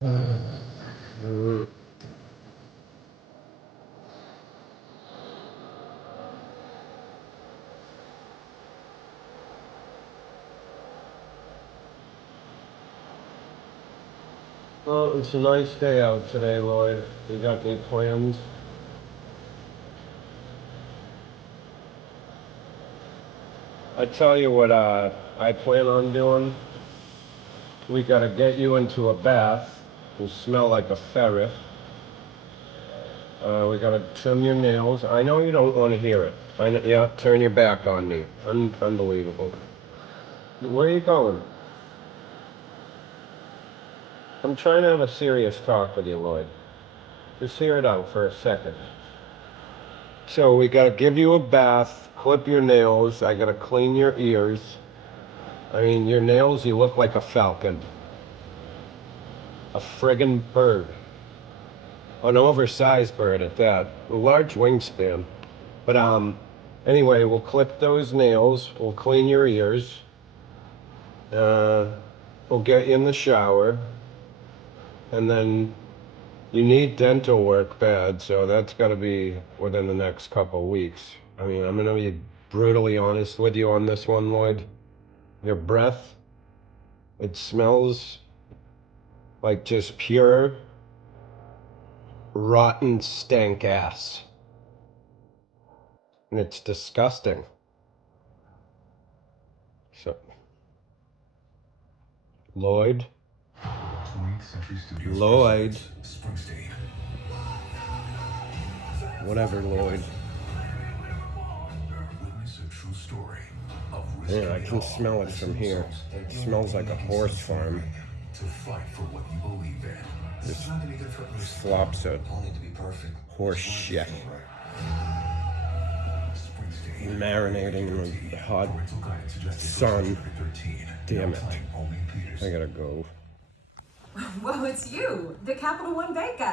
Well, it's a nice day out today, Lloyd. You got any plans? I tell you what, I plan on doing. We gotta get you into a bath. You smell like a ferret. We gotta trim your nails. I know you don't want to hear it. Yeah, turn your back on me. Unbelievable. Where are you going? I'm trying to have a serious talk with you, Lloyd. Just hear it out for a second. So we gotta give you a bath, clip your nails, I gotta clean your ears. I mean, your nails, you look like a falcon. A friggin' bird. An oversized bird at that. A large wingspan. But, anyway, we'll clip those nails, we'll clean your ears, we'll get you in the shower, and then you need dental work bad, so that's gotta be within the next couple of weeks. I mean, I'm gonna be brutally honest with you on this one, Lloyd. Your breath, it smells like just pure, rotten stank ass. And it's disgusting. So, Lloyd? Lloyd. Whatever, Lloyd. Yeah, I can smell it from here. It smells like a horse farm. Just flops of horse shit. Marinating in the hot sun. Damn it. I gotta go. Well, it's you, the Capital One bank guy.